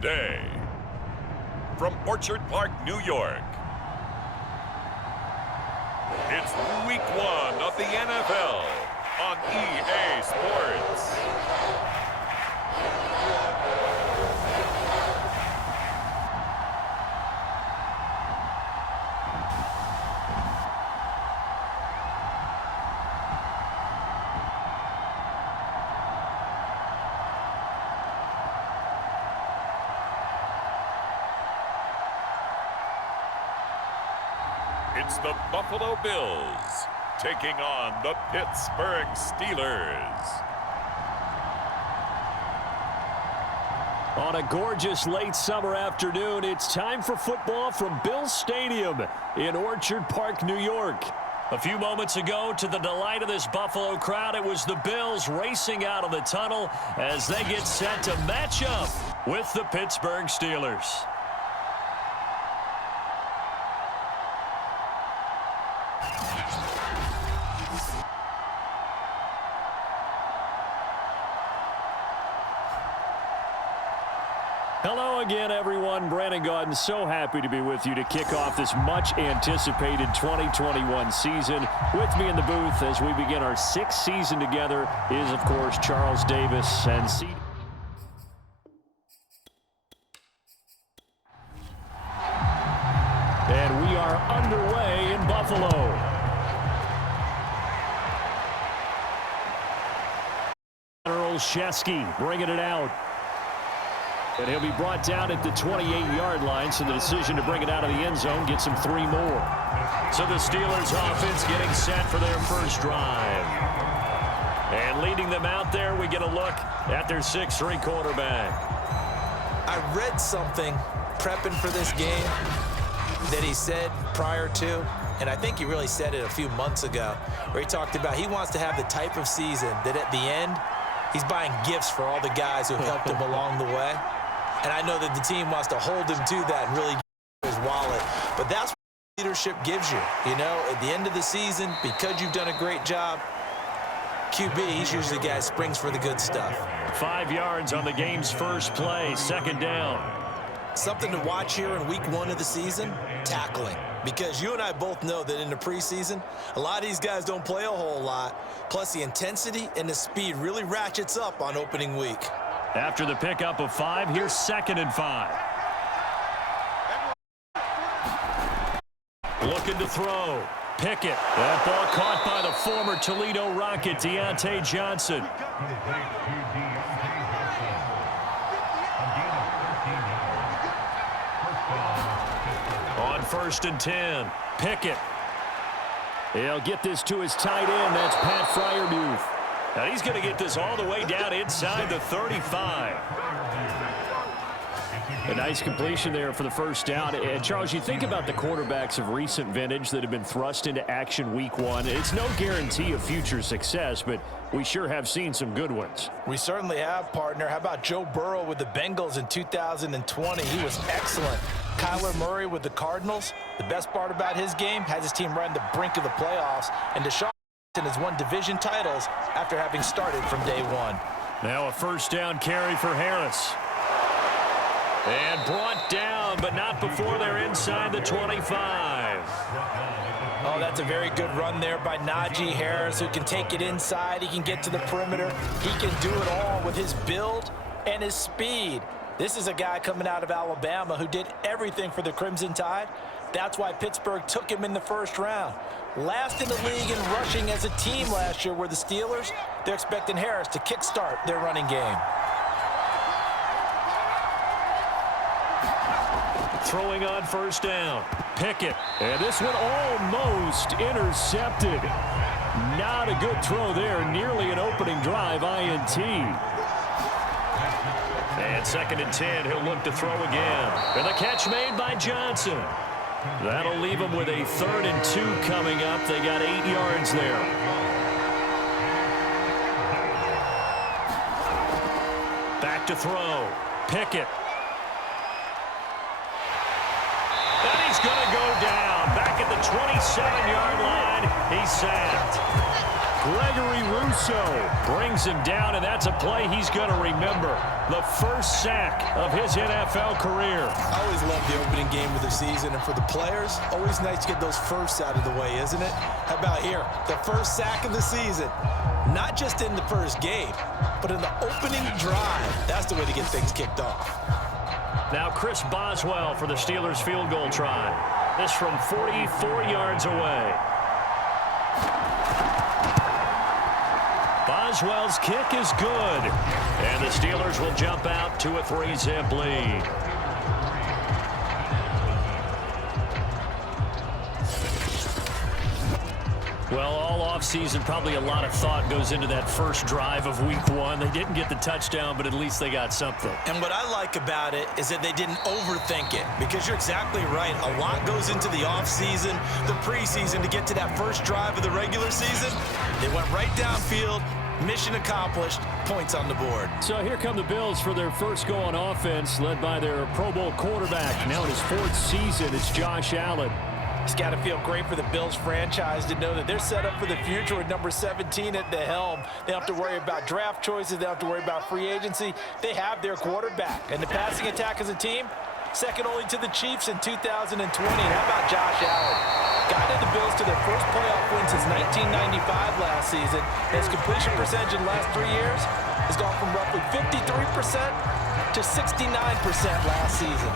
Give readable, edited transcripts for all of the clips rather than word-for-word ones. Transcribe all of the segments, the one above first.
today. From Orchard Park, New York, it's Week 1 of the NFL on EA Sports. It's the Buffalo Bills taking on the Pittsburgh Steelers. On a gorgeous late summer afternoon, it's time for football from Bills Stadium in Orchard Park, New York. A few moments ago, to the delight of this Buffalo crowd, it was the Bills racing out of the tunnel as they get set to match up with the Pittsburgh Steelers. Hello again, everyone. Brandon Gaudin, so happy to be with you to kick off this much-anticipated 2021 season. With me in the booth as we begin our sixth season together is, of course, Charles Davis and And we are underway in Buffalo. Olszewski bringing it out. And he'll be brought down at the 28-yard line, so the decision to bring it out of the end zone gets him 3 more. So the Steelers offense getting set for their first drive. And leading them out there, we get a look at their 6'3" quarterback. I read something prepping for this game that he said prior to, and I think he really said it a few months ago, where he talked about he wants to have the type of season that at the end, he's buying gifts for all the guys who have helped him along the way. And I know that the team wants to hold him to that and really give his wallet. But that's what leadership gives you. You know, at the end of the season, because you've done a great job, QB, he's usually the guy who springs for the good stuff. 5 yards on the game's first play, second down. Something to watch here in week 1 of the season, tackling. Because you and I both know that in the preseason, a lot of these guys don't play a whole lot. Plus, the intensity and the speed really ratchets up on opening week. After the pickup of 5, here's 2nd and 5. Looking to throw. Pickett. That ball caught by the former Toledo Rocket, Deontay Johnson. On 1st and 10, Pickett. He'll get this to his tight end. That's Pat Freiermuth. Now he's going to get this all the way down inside the 35. A nice completion there for the first down. And Charles, you think about the quarterbacks of recent vintage that have been thrust into action week 1. It's no guarantee of future success, but we sure have seen some good ones. We certainly have, partner. How about Joe Burrow with the Bengals in 2020? He was excellent. Kyler Murray with the Cardinals. The best part about his game, has his team right on the brink of the playoffs. And Deshaun has won division titles after having started from day 1. Now a first down carry for Harris. And brought down, but not before they're inside the 25. Oh, that's a very good run there by Najee Harris, who can take it inside. He can get to the perimeter. He can do it all with his build and his speed. This is a guy coming out of Alabama who did everything for the Crimson Tide. That's why Pittsburgh took him in the first round. Last in the league in rushing as a team last year were the Steelers. They're expecting Harris to kickstart their running game. Throwing on first down. Pickett. And this one almost intercepted. Not a good throw there. Nearly an opening drive INT. And 2nd and 10. He'll look to throw again. And the catch made by Johnson. That'll leave him with a 3rd and 2 coming up. They got 8 yards there. Back to throw. Pickett. And he's going to go down. Back at the 27-yard line. He's sacked. Gregory Rousseau brings him down, and that's a play he's going to remember. The first sack of his NFL career. I always love the opening game of the season, and for the players, always nice to get those firsts out of the way, isn't it? How about here? The first sack of the season. Not just in the first game, but in the opening drive. That's the way to get things kicked off. Now Chris Boswell for the Steelers field goal try. This from 44 yards away. Boswell's kick is good. And the Steelers will jump out to a 3-zip lead. Well, all offseason, probably a lot of thought goes into that first drive of week 1. They didn't get the touchdown, but at least they got something. And what I like about it is that they didn't overthink it, because you're exactly right. A lot goes into the offseason, the preseason, to get to that first drive of the regular season. They went right downfield, mission accomplished, points on the board. So here come the Bills for their first go on offense, led by their Pro Bowl quarterback. Now in his 4th season, it's Josh Allen. It's got to feel great for the Bills franchise to know that they're set up for the future with number 17 at the helm. They don't have to worry about draft choices. They don't have to worry about free agency. They have their quarterback. And the passing attack as a team, second only to the Chiefs in 2020. And how about Josh Allen? Guided the Bills to their first playoff win since 1995 last season. His completion percentage in the last 3 years has gone from roughly 53% to 69% last season.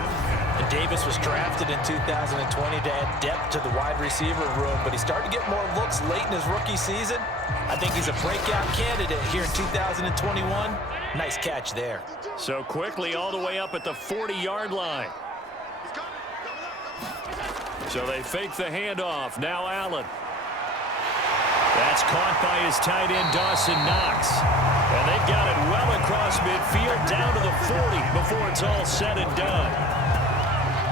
And Davis was drafted in 2020 to add depth to the wide receiver room, but he started to get more looks late in his rookie season. I think he's a breakout candidate here in 2021. Nice catch there. So quickly all the way up at the 40-yard line. So they fake the handoff. Now Allen. That's caught by his tight end, Dawson Knox. And they've got it well across midfield down to the 40 before it's all said and done.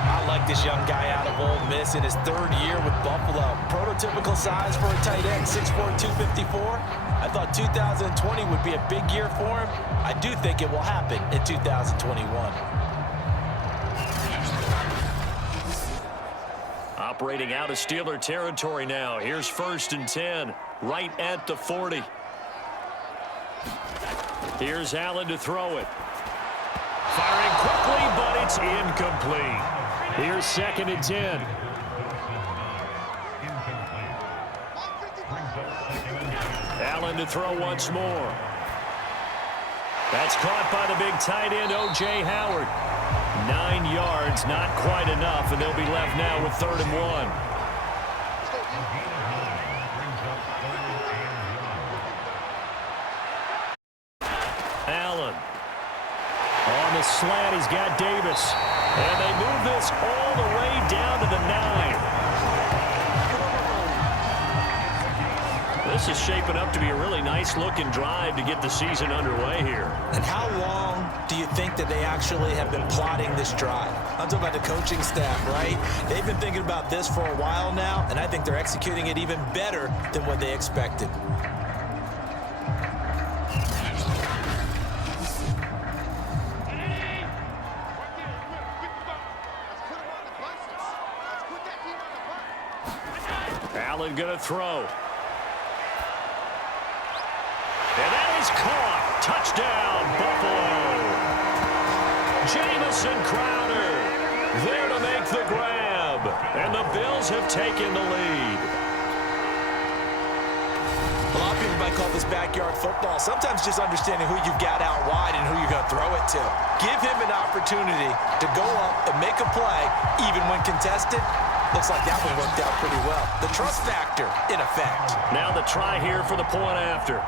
I like this young guy out of Ole Miss in his 3rd year with Buffalo. Prototypical size for a tight end, 6'4", 254. I thought 2020 would be a big year for him. I do think it will happen in 2021. Operating out of Steeler territory now. Here's 1st and 10, right at the 40. Here's Allen to throw it. Firing quickly, but it's incomplete. Here's 2nd and 10. Allen to throw once more. That's caught by the big tight end, O.J. Howard. 9 yards, not quite enough, and they'll be left now with 3rd and 1. Allen. On the slant, he's got Davis. And they move this all the way down to the 9. This is shaping up to be a really nice-looking drive to get the season underway here. And how long do you think that they actually have been plotting this drive? I'm talking about the coaching staff, right? They've been thinking about this for a while now, and I think they're executing it even better than what they expected. Allen gonna throw. And that is caught. Touchdown, Buffalo. Jamison Crowder there to make the grab. And the Bills have taken the lead. A lot of people might call this backyard football. Sometimes just understanding who you've got out wide and who you're going to throw it to. Give him an opportunity to go up and make a play, even when contested. Looks like that one worked out pretty well. The trust factor in effect. Now the try here for the point after.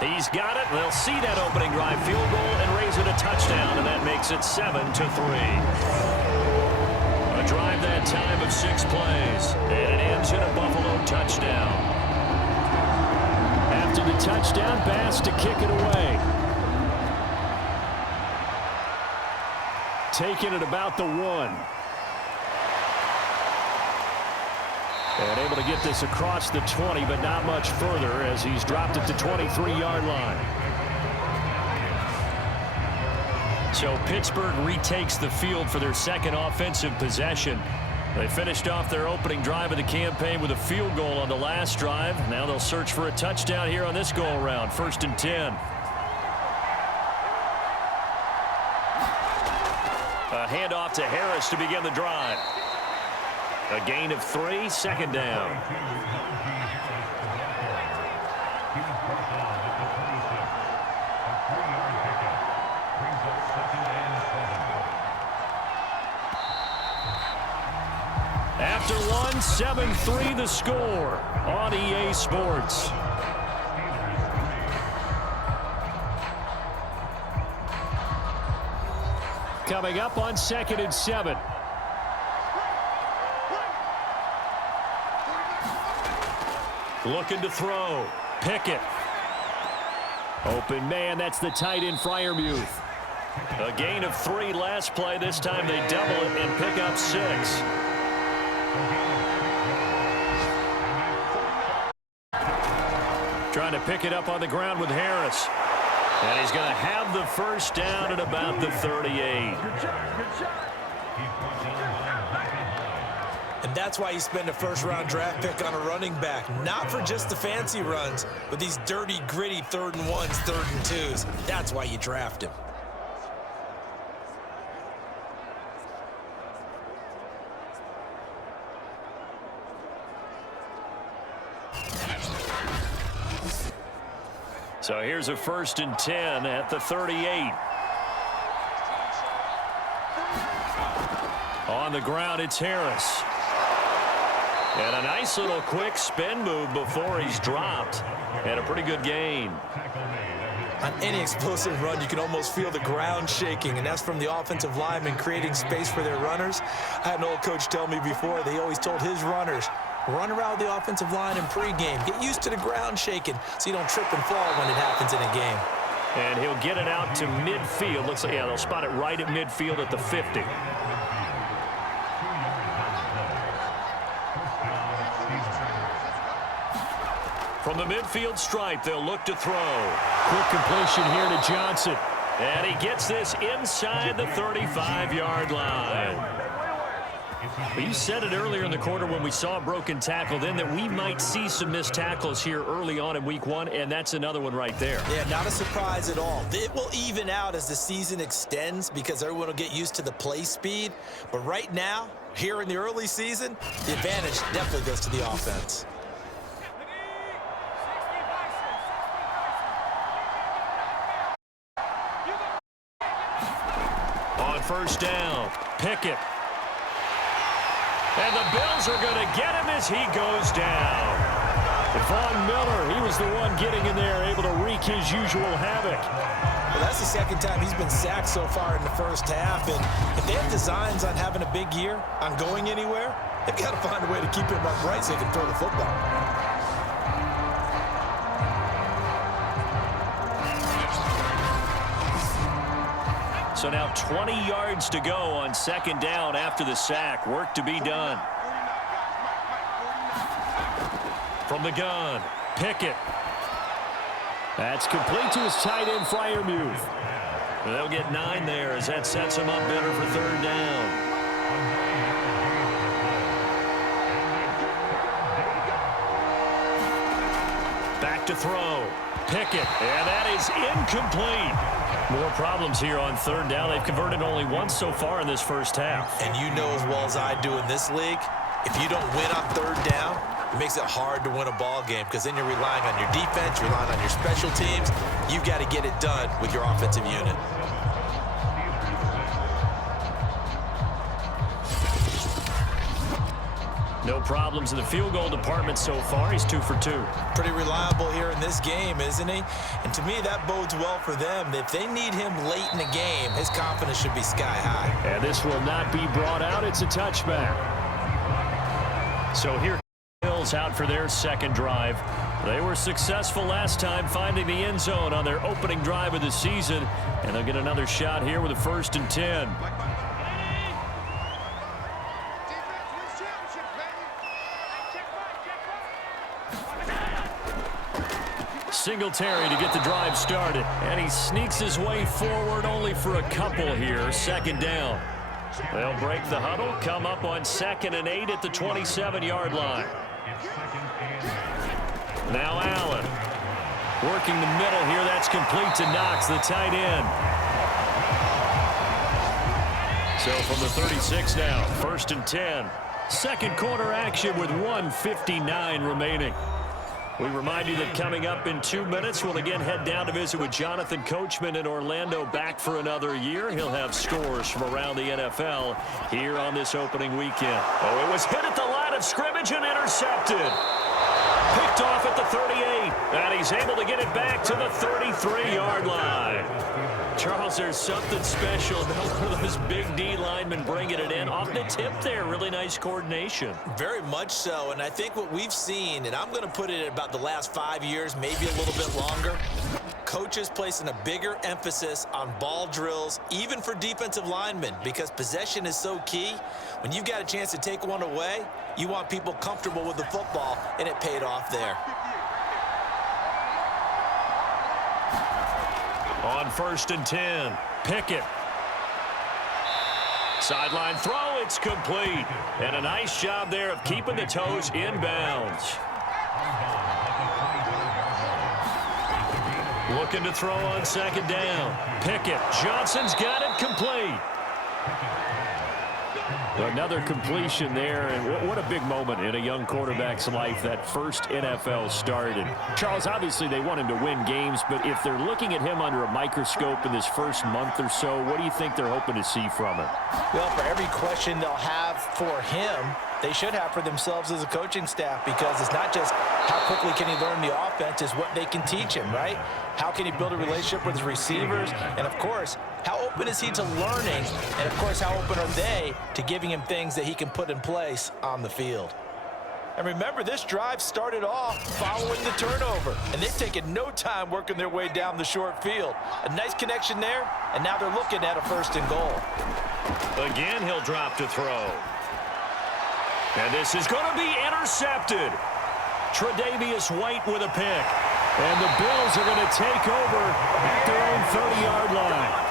He's got it. They'll see that opening drive field goal and raise it a touchdown, and that makes it 7-3. A drive that time of 6 plays, and it ends in a Buffalo touchdown. After the touchdown, Bass to kick it away. Taking it about the 1. And able to get this across the 20, but not much further as he's dropped it to 23-yard line. So Pittsburgh retakes the field for their second offensive possession. They finished off their opening drive of the campaign with a field goal on the last drive. Now they'll search for a touchdown here on this go-around. 1st and 10. A handoff to Harris to begin the drive. A gain of 3, 2nd down. After one, 7-3 the score on EA Sports. Coming up on 2nd and 7. Looking to throw. Pickett. Open man, that's the tight end Freiermuth. A gain of 3 last play. This time they double it and pick up 6. Trying to pick it up on the ground with Harris. And he's going to have the 1st down at about the 38. And that's why you spend a 1st-round draft pick on a running back. Not for just the fancy runs, but these dirty, gritty 3rd and 1s, 3rd and 2s. That's why you draft him. So here's a 1st and 10 at the 38. On the ground, it's Harris. And a nice little quick spin move before he's dropped. And a pretty good gain. On any explosive run, you can almost feel the ground shaking, and that's from the offensive linemen creating space for their runners. I had an old coach tell me before, they always told his runners, run around the offensive line in pregame. Get used to the ground shaking so you don't trip and fall when it happens in a game. And he'll get it out to midfield. Looks like, yeah, they'll spot it right at midfield at the 50. From the midfield stripe, they'll look to throw. Quick completion here to Johnson. And he gets this inside the 35-yard line. Well, you said it earlier in the quarter when we saw a broken tackle then that we might see some missed tackles here early on in week 1, and that's another one right there. Yeah, not a surprise at all. It will even out as the season extends because everyone will get used to the play speed. But right now, here in the early season, the advantage definitely goes to the offense. On 1st down, Pickett. And the Bills are going to get him as he goes down. Von Miller, he was the one getting in there, able to wreak his usual havoc. Well, that's the 2nd time he's been sacked so far in the 1st half. And if they have designs on having a big year, on going anywhere, they've got to find a way to keep him upright so he can throw the football. So now 20 yards to go on 2nd down after the sack. Work to be done. From the gun, Pickett. That's complete to his tight end, Freiermuth. They'll get 9 there as that sets him up better for 3rd down. Back to throw. Pickett, and that is incomplete. More problems here on 3rd down. They've converted only once so far in this 1st half. And you know as well as I do in this league, if you don't win on 3rd down, it makes it hard to win a ball game because then you're relying on your defense, you're relying on your special teams. You've got to get it done with your offensive unit. No problems in the field goal department so far. He's 2 for 2. Pretty reliable here in this game, isn't he? And to me, that bodes well for them. If they need him late in the game, his confidence should be sky high. And this will not be brought out. It's a touchback. So here Bills out for their 2nd drive. They were successful last time finding the end zone on their opening drive of the season. And they'll get another shot here with a 1st and 10. Singletary to get the drive started. And he sneaks his way forward only for a couple here. 2nd down. They'll break the huddle, come up on 2nd and 8 at the 27-yard line. Now Allen. Working the middle here. That's complete to Knox, the tight end. So from the 36 now, 1st and 10. Second quarter action with 1:59 remaining. We remind you that coming up in 2 minutes, we'll again head down to visit with Jonathan Coachman in Orlando, back for another year. He'll have scores from around the NFL here on this opening weekend. Oh, it was hit at the line of scrimmage and intercepted. Picked off at the 38, and he's able to get it back to the 33-yard line. Charles, there's something special about one of those big D linemen bringing it in. Off the tip there, really nice coordination. Very much so, and I think what we've seen, and I'm going to put it at about the last 5 years, maybe a little bit longer, coaches placing a bigger emphasis on ball drills, even for defensive linemen, because possession is so key. When you've got a chance to take one away, you want people comfortable with the football, and it paid off there. On 1st and 10, Pickett. Sideline throw, it's complete. And a nice job there of keeping the toes inbounds. Looking to throw on 2nd down. Pickett. Johnson's got it complete. Another completion there, and what a big moment in a young quarterback's life, that first NFL start. And Charles, obviously they want him to win games, but if they're looking at him under a microscope in this first month or so, what do you think they're hoping to see from him? Well, for every question they'll have for him, they should have for themselves as a coaching staff, because it's not just how quickly can he learn the offense, it's what they can teach him, right? How can he build a relationship with his receivers? And, of course, how open is he to learning? And, of course, how open are they to giving him things that he can put in place on the field? And remember, this drive started off following the turnover, and they've taken no time working their way down the short field. A nice connection there, and now they're looking at a 1st and goal. Again, he'll drop to throw. And this is going to be intercepted. Tre'Davious White with a pick. And the Bills are going to take over at their own 30-yard line.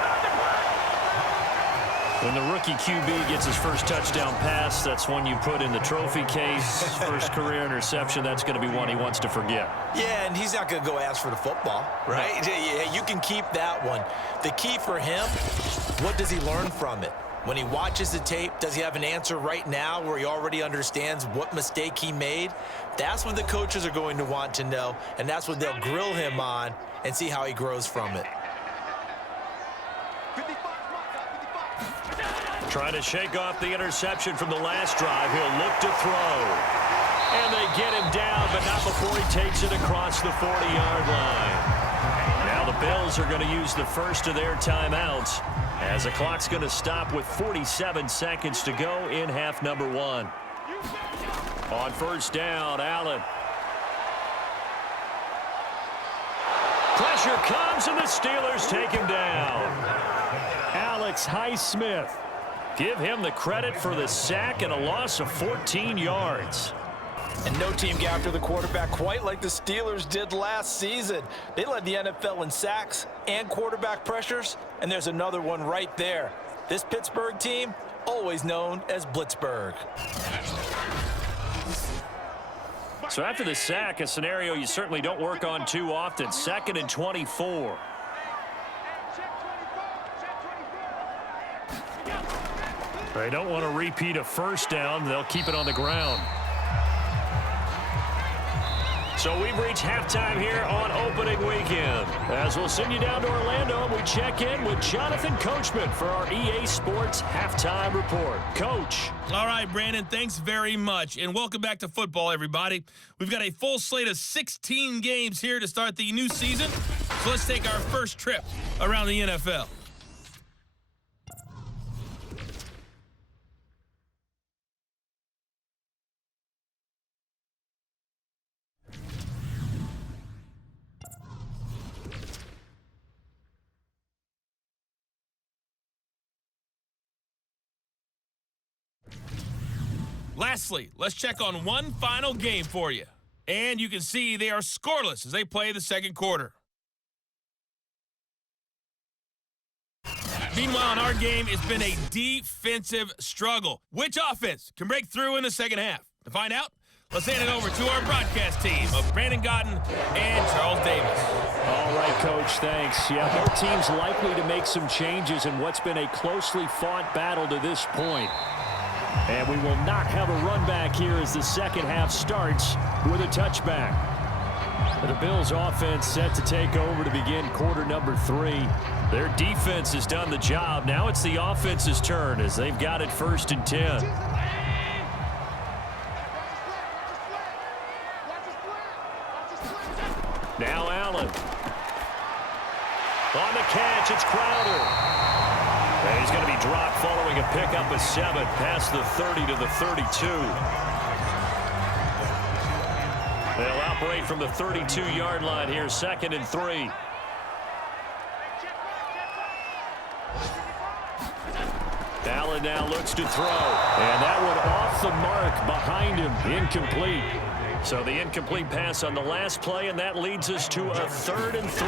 When the rookie QB gets his first touchdown pass, that's one you put in the trophy case. First career interception, that's going to be one he wants to forget. Yeah, and he's not going to go ask for the football, right? Yeah, you can keep that one. The key for him, what does he learn from it? When he watches the tape, does he have an answer right now where he already understands what mistake he made? That's what the coaches are going to want to know, and that's what they'll grill him on and see how he grows from it. Trying to shake off the interception from the last drive. He'll look to throw. And they get him down, but not before he takes it across the 40-yard line. Now the Bills are going to use the first of their timeouts, as the clock's going to stop with 47 seconds to go in half number 1. On 1st down, Allen. Pressure comes, and the Steelers take him down. Alex Highsmith. Give him the credit for the sack and a loss of 14 yards. And no team got after the quarterback quite like the Steelers did last season. They led the NFL in sacks and quarterback pressures, and there's another one right there. This Pittsburgh team, always known as Blitzburgh. So after the sack, a scenario you certainly don't work on too often. 2nd and 24. They don't want to repeat a first down. They'll keep it on the ground. So we've reached halftime here on opening weekend. As we'll send you down to Orlando, and we check in with Jonathan Coachman for our EA Sports Halftime Report. Coach. All right, Brandon, thanks very much. And welcome back to football, everybody. We've got a full slate of 16 games here to start the new season. So let's take our first trip around the NFL. Lastly, let's check on one final game for you. And you can see they are scoreless as they play the second quarter. Meanwhile, in our game, it's been a defensive struggle. Which offense can break through in the second half? To find out, let's hand it over to our broadcast team of Brandon Gotten and Charles Davis. All right, Coach, thanks. Yeah, both teams likely to make some changes in what's been a closely fought battle to this point. And we will not have a run back here as the second half starts with a touchback. The Bills offense set to take over to begin quarter number 3. Their defense has done the job. Now it's the offense's turn as they've got it 1st and 10. Now Allen. On the catch, it's Crowder. And he's going to be dropped following a pickup of 7 past the 30 to the 32. They'll operate from the 32-yard line here, 2nd and 3. Allen now looks to throw. And that one off the mark behind him, incomplete. So the incomplete pass on the last play, and that leads us to a 3rd and 3.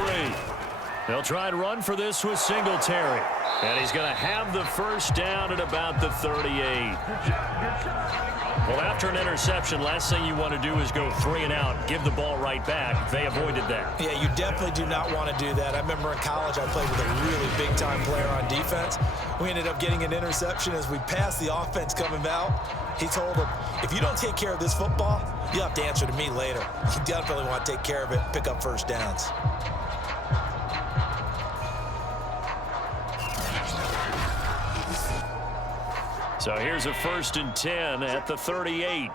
They'll try and run for this with Singletary. And he's going to have the first down at about the 38. Well, after an interception, last thing you want to do is go 3 and out, give the ball right back. They avoided that. Yeah, you definitely do not want to do that. I remember in college I played with a really big-time player on defense. We ended up getting an interception as we passed the offense coming out. He told him, if you don't take care of this football, you'll have to answer to me later. You definitely want to take care of it, pick up first downs. So here's a 1st and 10 at the 38.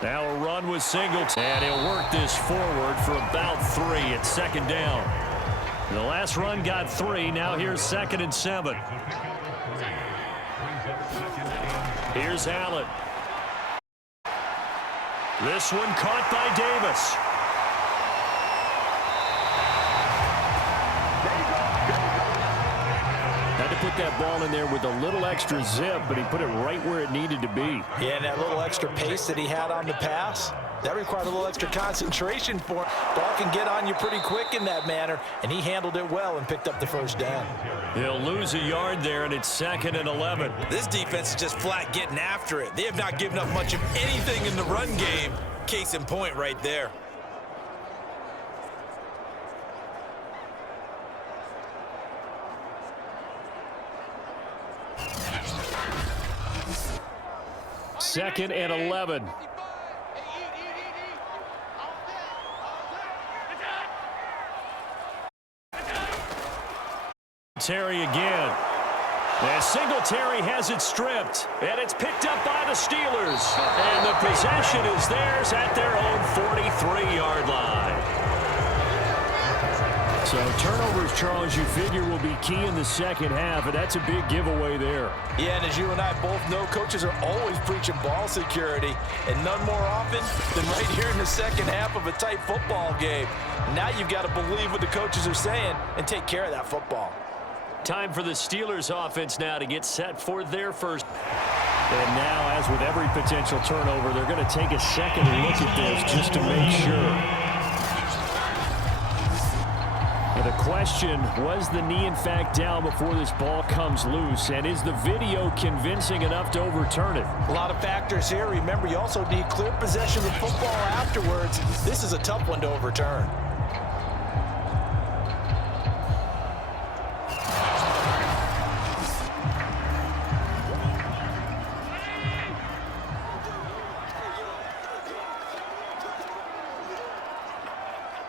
Now a run with Singletary. And he'll work this forward for about 3 at 2nd down. The last run got 3. Now here's 2nd and 7. Here's Allen. This one caught by Davis. Had to put that ball in there with a little extra zip, but he put it right where it needed to be. Yeah, and that little extra pace that he had on the pass, that required a little extra concentration for him. Ball can get on you pretty quick in that manner, and he handled it well and picked up the first down. He'll lose a yard there, and it's 2nd and 11. This defense is just flat getting after it. They have not given up much of anything in the run game. Case in point right there. Second and 11. Terry again. And Singletary has it stripped. And it's picked up by the Steelers. And the possession is theirs at their own 43-yard line. So turnovers, Charles, you figure will be key in the second half, and that's a big giveaway there. Yeah, and as you and I both know, coaches are always preaching ball security, and none more often than right here in the second half of a tight football game. Now you've got to believe what the coaches are saying and take care of that football. Time for the Steelers offense now to get set for their first. And now, as with every potential turnover, they're going to take a second look at this just to make sure. The question, was the knee in fact down before this ball comes loose? And is the video convincing enough to overturn it? A lot of factors here. Remember, you also need clear possession of football afterwards. This is a tough one to overturn.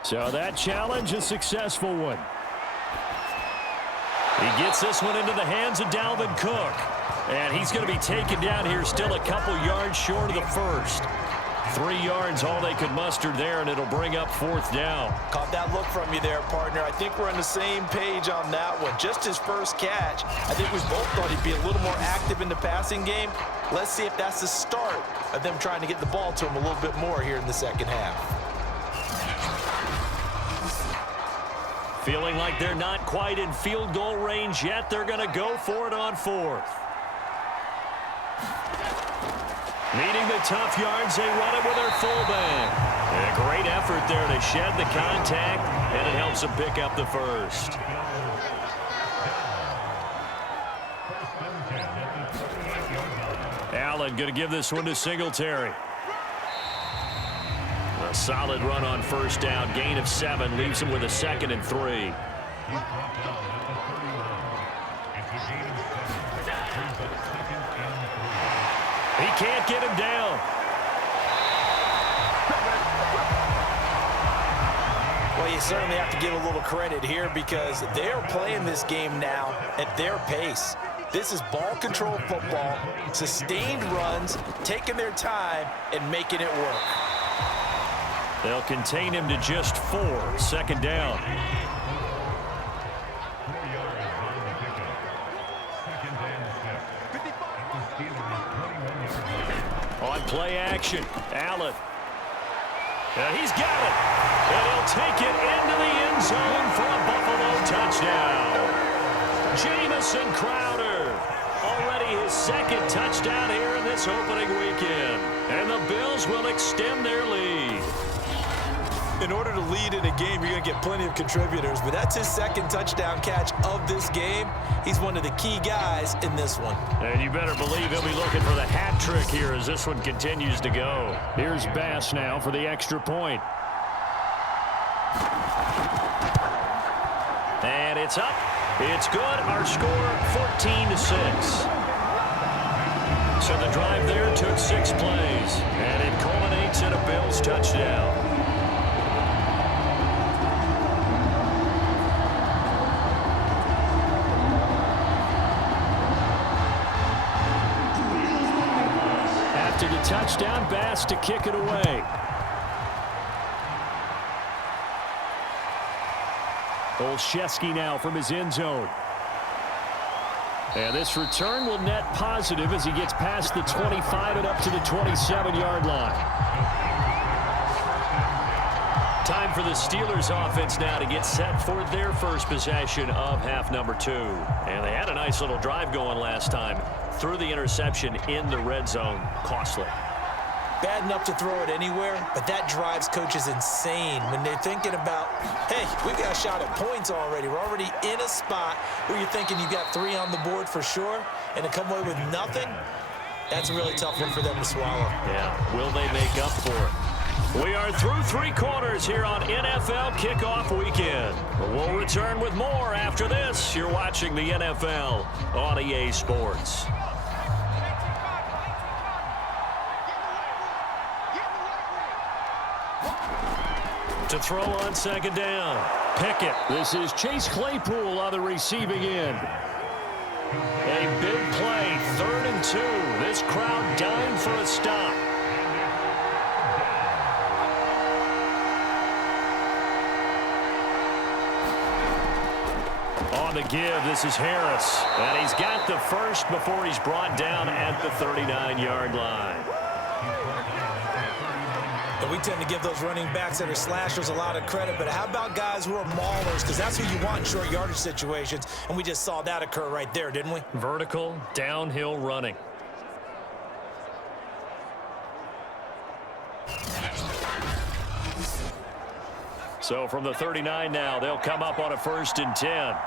So that challenge, a successful one. He gets this one into the hands of Dalvin Cook. And he's going to be taken down here still a couple yards short of the first. 3 yards, all they could muster there, and it'll bring up 4th down. Caught that look from you there, partner. I think we're on the same page on that one. Just his first catch. I think we both thought he'd be a little more active in the passing game. Let's see if that's the start of them trying to get the ball to him a little bit more here in the second half. Feeling like they're not quite in field goal range yet. They're going to go for it on 4th. Needing the tough yards, they run it with their fullback. A great effort effort there to shed the contact, and it helps him pick up the first. Allen going to give this one to Singletary. A solid run on first down. Gain of 7 leaves him with a 2nd and 3. He can't get him down. Well, you certainly have to give a little credit here because they're playing this game now at their pace. This is ball control football, sustained runs, taking their time and making it work. They'll contain him to just 4. 2nd down. On play action, Allen. And he's got it. And he'll take it into the end zone for a Buffalo touchdown. Jamison Crowder. Already his 2nd touchdown here in this opening weekend. And the Bills will extend their lead. In order to lead in a game, you're going to get plenty of contributors, but that's his 2nd touchdown catch of this game. He's one of the key guys in this one. And you better believe he'll be looking for the hat trick here as this one continues to go. Here's Bass now for the extra point. And it's up. It's good. Our score, 14-6. So the drive there took 6 plays, and it culminates in a Bills touchdown. After the touchdown, Bass to kick it away. Olszewski now from his end zone. And this return will net positive as he gets past the 25 and up to the 27-yard line. Time for the Steelers offense now to get set for their first possession of half number 2. And they had a nice little drive going last time. Threw the interception in the red zone. Costly. Bad enough to throw it anywhere, but that drives coaches insane when they're thinking about, hey, we've got a shot at points already. We're already in a spot where you're thinking you've got 3 on the board for sure, and to come away with nothing, that's a really tough one for them to swallow. Yeah, will they make up for it? We are through 3 quarters here on NFL Kickoff Weekend. We'll return with more after this. You're watching the NFL on EA Sports. To throw on 2nd down. Pickett. This is Chase Claypool on the receiving end. A big play, 3rd and 2. This crowd dying for a stop. On the give, this is Harris. And he's got the first before he's brought down at the 39-yard line. And we tend to give those running backs that are slashers a lot of credit, but how about guys who are maulers? Because that's who you want in short yardage situations, and we just saw that occur right there, didn't we? Vertical, downhill running. So from the 39 now, they'll come up on a 1st and 10.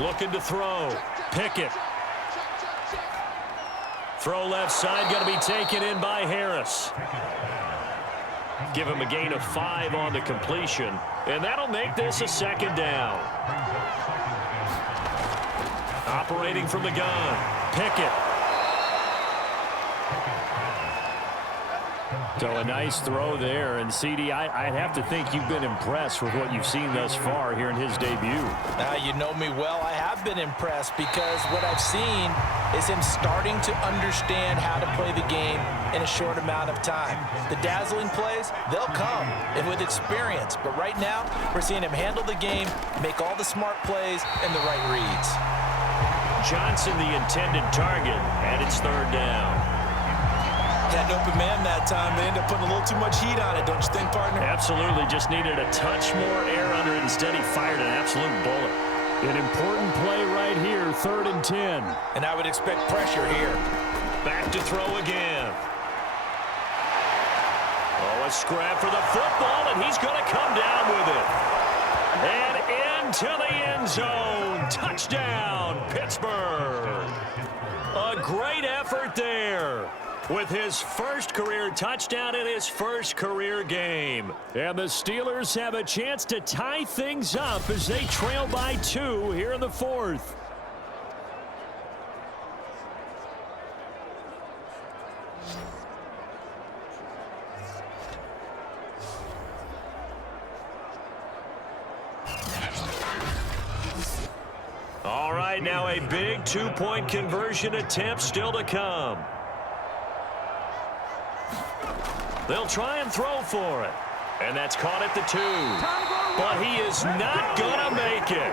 Looking to throw. Pickett. Throw left side, going to be taken in by Harris. Give him a gain of 5 on the completion, and that'll make this a 2nd down. Operating from the gun, Pickett. So a nice throw there, and CD, I'd have to think you've been impressed with what you've seen thus far here in his debut. You know me well. I have been impressed because what I've seen is him starting to understand how to play the game in a short amount of time. The dazzling plays, they'll come, and with experience. But right now, we're seeing him handle the game, make all the smart plays, and the right reads. Johnson, the intended target, and it's 3rd down. Had an open man that time. They end up putting a little too much heat on it, don't you think, partner? Absolutely. Just needed a touch more air under it. Instead, he fired an absolute bullet. An important play right here, 3rd and 10. And I would expect pressure here. Back to throw again. A scrap for the football, and he's going to come down with it. And into the end zone. Touchdown, Pittsburgh. A great effort there with his first career touchdown in his first career game. And the Steelers have a chance to tie things up as they trail by 2 here in the fourth. All right, now a big 2-point conversion attempt still to come. They'll try and throw for it. And that's caught at the 2. But he is not going to make it.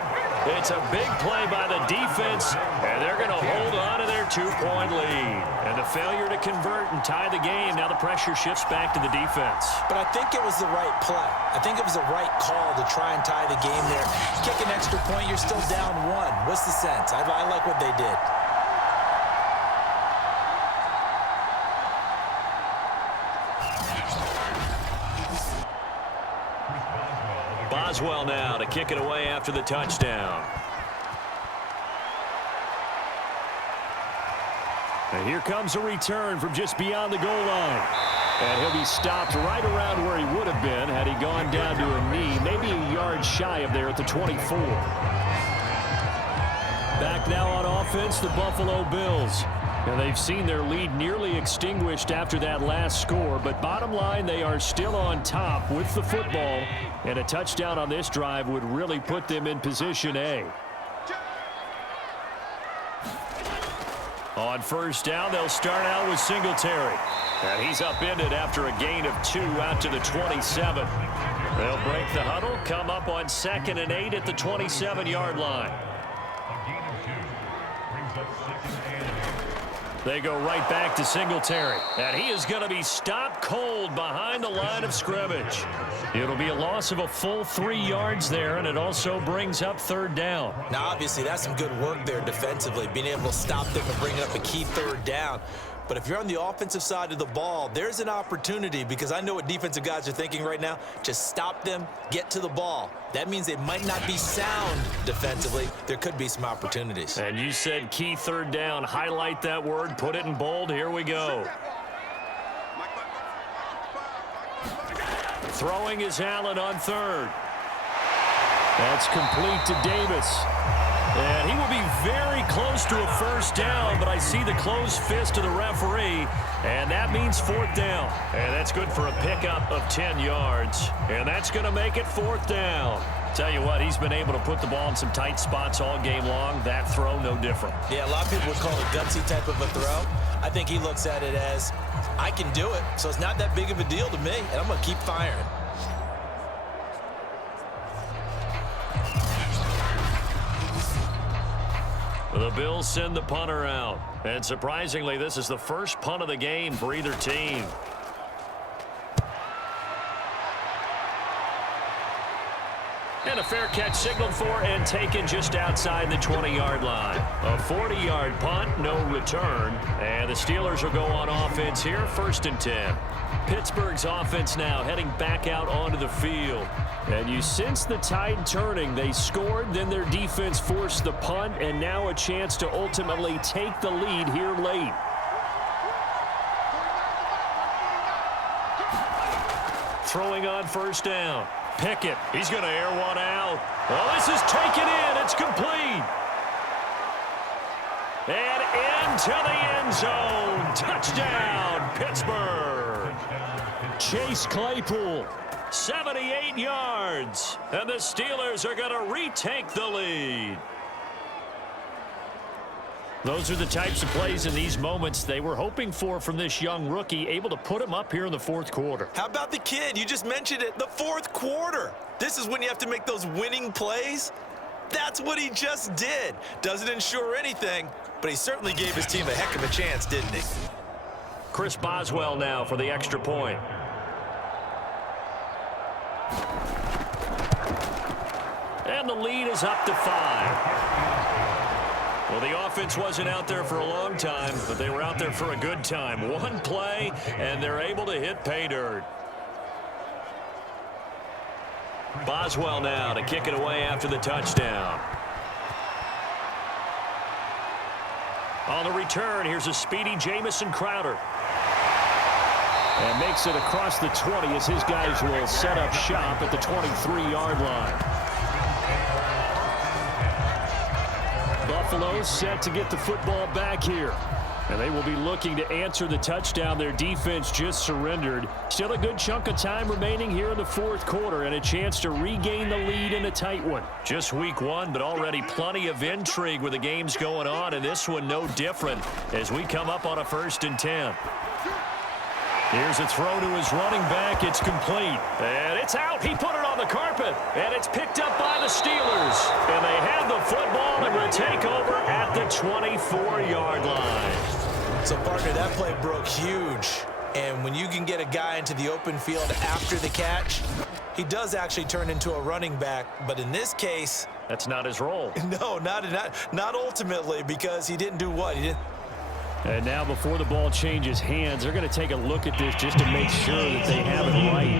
It's a big play by the defense, and they're going to hold on to their 2-point lead. And the failure to convert and tie the game, now the pressure shifts back to the defense. But I think it was the right play. I think it was the right call to try and tie the game there. Kick an extra point, you're still down 1. What's the sense? I like what they did. Boswell now to kick it away after the touchdown. And here comes a return from just beyond the goal line. And he'll be stopped right around where he would have been had he gone down to a knee, maybe a yard shy of there at the 24. Back now on offense, the Buffalo Bills. And they've seen their lead nearly extinguished after that last score. But bottom line, they are still on top with the football. And a touchdown on this drive would really put them in position A. On first down, they'll start out with Singletary. And he's upended after a gain of 2 out to the 27. They'll break the huddle, come up on 2nd and 8 at the 27-yard line. They go right back to Singletary. And he is going to be stopped cold behind the line of scrimmage. It'll be a loss of a full 3 yards there, and it also brings up 3rd down. Now, obviously, that's some good work there defensively, being able to stop them and bring up a key 3rd down. But if you're on the offensive side of the ball, there's an opportunity, because I know what defensive guys are thinking right now. Just stop them, get to the ball. That means they might not be sound defensively. There could be some opportunities. And you said key 3rd down. Highlight that word. Put it in bold. Here we go. Throwing is Allen on 3rd. That's complete to Davis. And he will be very close to a 1st down, but I see the closed fist of the referee, and that means 4th down. And that's good for a pickup of 10 yards, and that's going to make it 4th down. Tell you what, he's been able to put the ball in some tight spots all game long. That throw, no different. Yeah, a lot of people would call it a gutsy type of a throw. I think he looks at it as, I can do it, so it's not that big of a deal to me, and I'm going to keep firing. The Bills send the punter out. And surprisingly, this is the first punt of the game for either team. And a fair catch signaled for and taken just outside the 20-yard line. A 40-yard punt, no return. And the Steelers will go on offense here, 1st and 10. Pittsburgh's offense now heading back out onto the field. And you sense the tide turning. They scored, then their defense forced the punt, and now a chance to ultimately take the lead here late. Throwing on 1st down. Pickett, he's going to air one out. Well, this is taken in. It's complete. And into the end zone. Touchdown, Pittsburgh. Chase Claypool, 78 yards. And the Steelers are going to retake the lead. Those are the types of plays in these moments they were hoping for from this young rookie, able to put him up here in the 4th quarter. How about the kid? You just mentioned it, the 4th quarter. This is when you have to make those winning plays. That's what he just did. Doesn't ensure anything, but he certainly gave his team a heck of a chance, didn't he? Chris Boswell now for the extra point. And the lead is up to 5. Well, the offense wasn't out there for a long time, but they were out there for a good time. One play, and they're able to hit pay dirt. Boswell now to kick it away after the touchdown. On the return, here's a speedy Jamison Crowder. And makes it across the 20 as his guys will set up shop at the 23-yard line. Buffalo set to get the football back here. And they will be looking to answer the touchdown their defense just surrendered. Still a good chunk of time remaining here in the fourth quarter and a chance to regain the lead in a tight one. Just week one, but already plenty of intrigue with the games going on, and this one no different as we come up on a 1st and 10. Here's a throw to his running back. It's complete. And it's out. He put it on the carpet. And it's picked up by the Steelers. And they have the football and will take over at the 24-yard line. So, partner, that play broke huge. And when you can get a guy into the open field after the catch, he does actually turn into a running back. But in this case, that's not his role. No, not ultimately, because he didn't do what? He didn't. And now before the ball changes hands, they're going to take a look at this just to make sure that they have it right.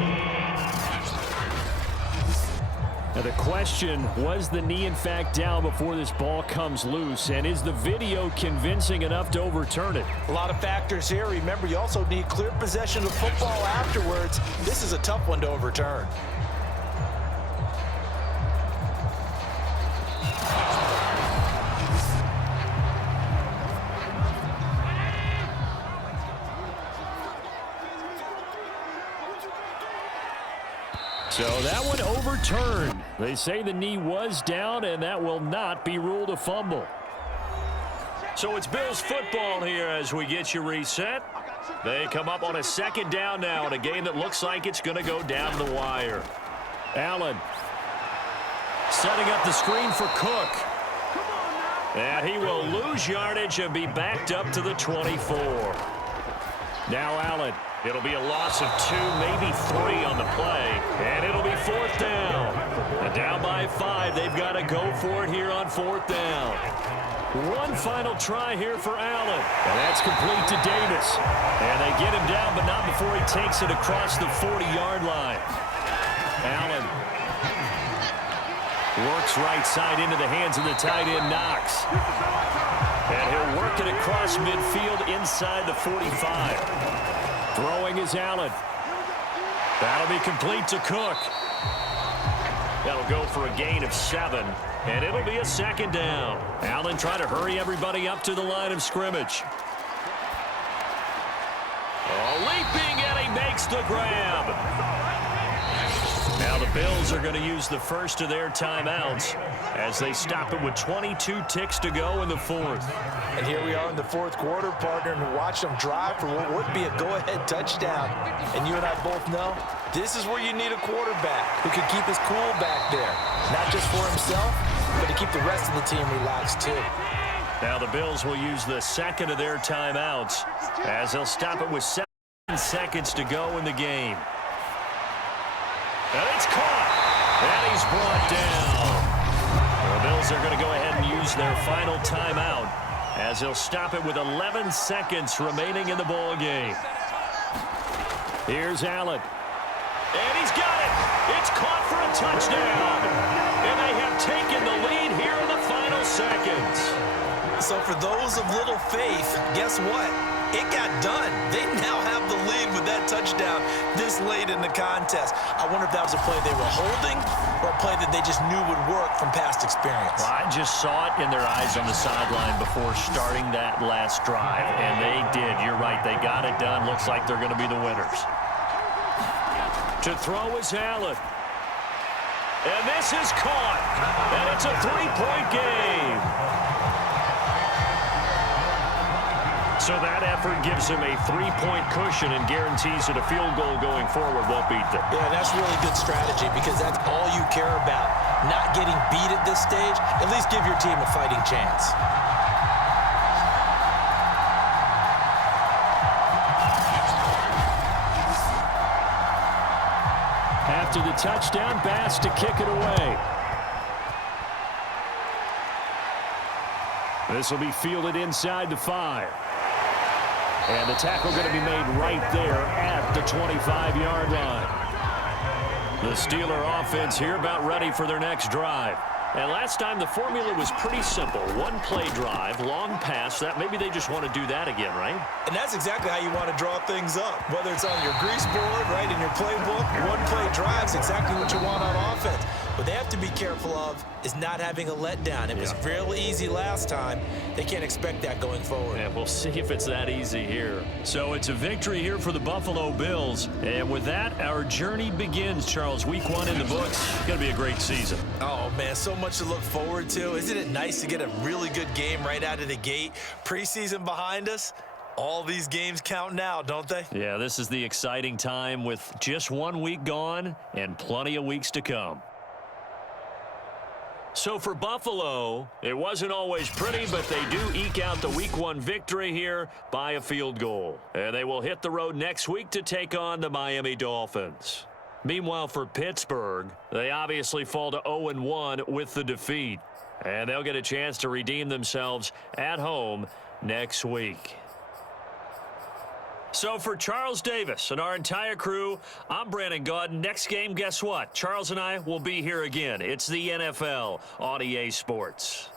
Now the question, was the knee in fact down before this ball comes loose? And is the video convincing enough to overturn it? A lot of factors here. Remember, you also need clear possession of football afterwards. This is a tough one to overturn. So that one overturned. They say the knee was down, and that will not be ruled a fumble. So it's Bills football here as we get you reset. They come up on a 2nd down now in a game that looks like it's going to go down the wire. Allen setting up the screen for Cook. And he will lose yardage and be backed up to the 24. Now Allen. It'll be a loss of 2, maybe 3 on the play, and it'll be 4th down. And down by 5, they've got to go for it here on 4th down. One final try here for Allen, and that's complete to Davis. And they get him down, but not before he takes it across the 40-yard line. Allen works right side into the hands of the tight end, Knox. And he'll work it across midfield inside the 45. Throwing is Allen. That'll be complete to Cook. That'll go for a gain of 7, and it'll be a 2nd down. Allen trying to hurry everybody up to the line of scrimmage. Oh, leaping, and he makes the grab. Now the Bills are going to use the first of their timeouts as they stop it with 22 ticks to go in the 4th. And here we are in the 4th quarter, partner, and watch them drive for what would be a go-ahead touchdown. And you and I both know this is where you need a quarterback who can keep his cool back there. Not just for himself, but to keep the rest of the team relaxed too. Now the Bills will use the 2nd of their timeouts as they'll stop it with 7 seconds to go in the game. And it's caught. And he's brought down. The Bills are going to go ahead and use their final timeout as they'll stop it with 11 seconds remaining in the ball game. Here's Allen. And he's got it. It's caught for a touchdown. And they have taken the lead here in the final seconds. So for those of little faith, guess what? It got done. They now have the lead with that touchdown this late in the contest. I wonder if that was a play they were holding or a play that they just knew would work from past experience. Well, I just saw it in their eyes on the sideline before starting that last drive, and they did. You're right. They got it done. Looks like they're going to be the winners. To throw is Allen. And this is caught. And it's a 3-point game. So that effort gives him a 3-point cushion and guarantees that a field goal going forward won't beat them. Yeah, that's really good strategy because that's all you care about. Not getting beat at this stage. At least give your team a fighting chance. After the touchdown, Bass to kick it away. This will be fielded inside the 5. And the tackle going to be made right there at the 25-yard line. The Steeler offense here about ready for their next drive. And last time the formula was pretty simple. One play drive, long pass. That maybe they just want to do that again, right? And that's exactly how you want to draw things up. Whether it's on your grease board, right, in your playbook, one play drives exactly what you want on offense. What they have to be careful of is not having a letdown. It was real easy last time. They can't expect that going forward. And we'll see if it's that easy here. So it's a victory here for the Buffalo Bills. And with that, our journey begins, Charles. Week 1 in the books. Going to be a great season. Oh, man, so much to look forward to. Isn't it nice to get a really good game right out of the gate? Preseason behind us. All these games count now, don't they? Yeah, this is the exciting time with just 1 week gone and plenty of weeks to come. So for Buffalo, it wasn't always pretty, but they do eke out the Week 1 victory here by a field goal. And they will hit the road next week to take on the Miami Dolphins. Meanwhile, for Pittsburgh, they obviously fall to 0-1 with the defeat. And they'll get a chance to redeem themselves at home next week. So for Charles Davis and our entire crew, I'm Brandon Gaudin. Next game, guess what? Charles and I will be here again. It's the NFL on EA Sports.